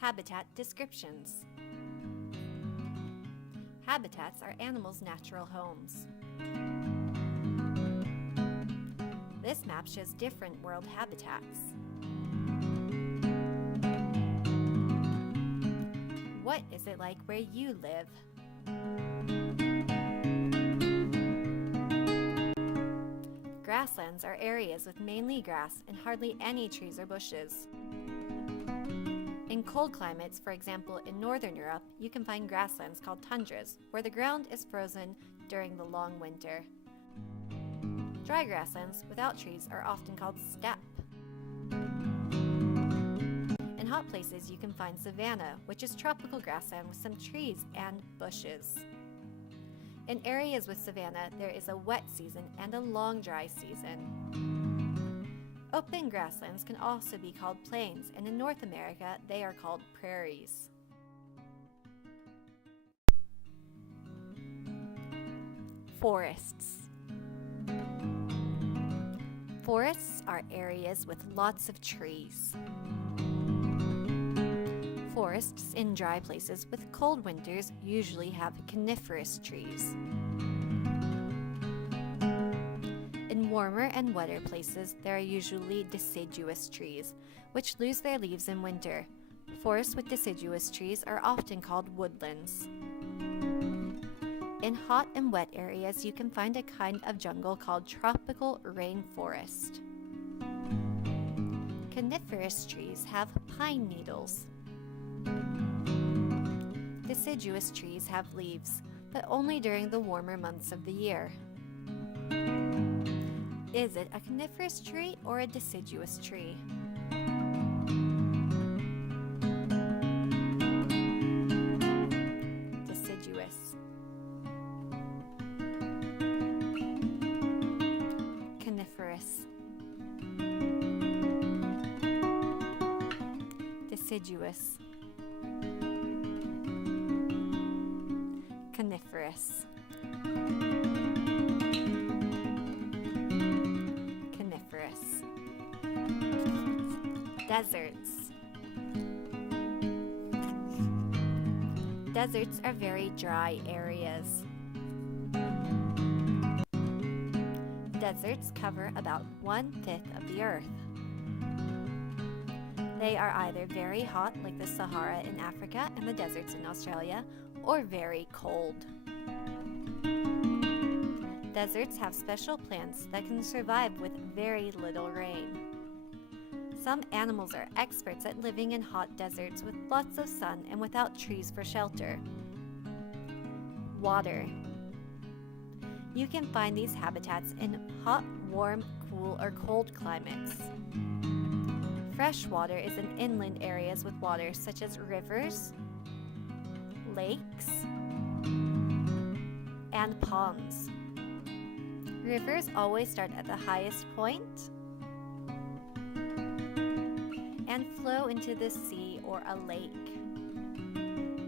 Habitat descriptions. Habitats are animals' natural homes. This map shows different world habitats. What is it like where you live? Grasslands are areas with mainly grass and hardly any trees or bushes. In cold climates, for example in Northern Europe, you can find grasslands called tundras, where the ground is frozen during the long winter. Dry grasslands without trees are often called steppe. In hot places, you can find savanna, which is tropical grassland with some trees and bushes. In areas with savanna, there is a wet season and a long dry season. Open grasslands can also be called plains, and in North America, they are called prairies. Forests. Forests are areas with lots of trees. Forests in dry places with cold winters usually have coniferous trees. In warmer and wetter places, there are usually deciduous trees, which lose their leaves in winter. Forests with deciduous trees are often called woodlands. In hot and wet areas, you can find a kind of jungle called tropical rainforest. Coniferous trees have pine needles. Deciduous trees have leaves, but only during the warmer months of the year. Is it a coniferous tree or a deciduous tree? Deciduous. Coniferous. Deciduous. Coniferous. Coniferous. Deserts. Deserts are very dry areas. Deserts cover about 1/5 of the earth. They are either very hot, like the Sahara in Africa and the deserts in Australia, or very cold. Deserts have special plants that can survive with very little rain. Some animals are experts at living in hot deserts with lots of sun and without trees for shelter. Water. You can find these habitats in hot, warm, cool, or cold climates. Fresh water is in inland areas with water such as rivers, lakes, and ponds. Rivers always start at the highest point and flow into the sea or a lake.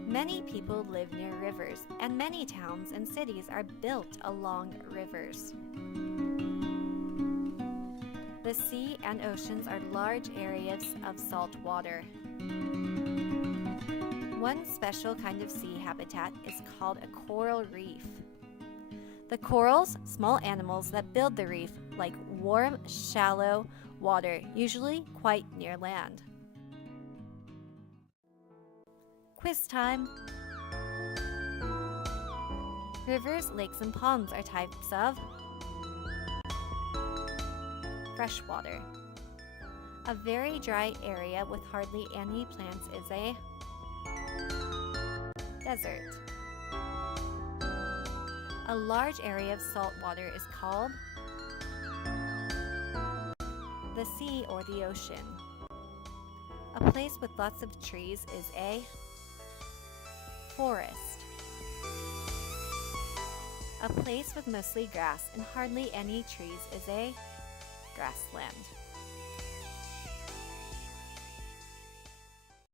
Many people live near rivers, and many towns and cities are built along rivers. The sea and oceans are large areas of salt water. One special kind of sea habitat is called a coral reef. The corals, small animals that build the reef, like warm, shallow water, usually quite near land. Quiz time! Rivers, lakes, and ponds are types of freshwater. A very dry area with hardly any plants is a desert. A large area of salt water is called the sea or the ocean. A place with lots of trees is a forest. A place with mostly grass and hardly any trees is a grassland.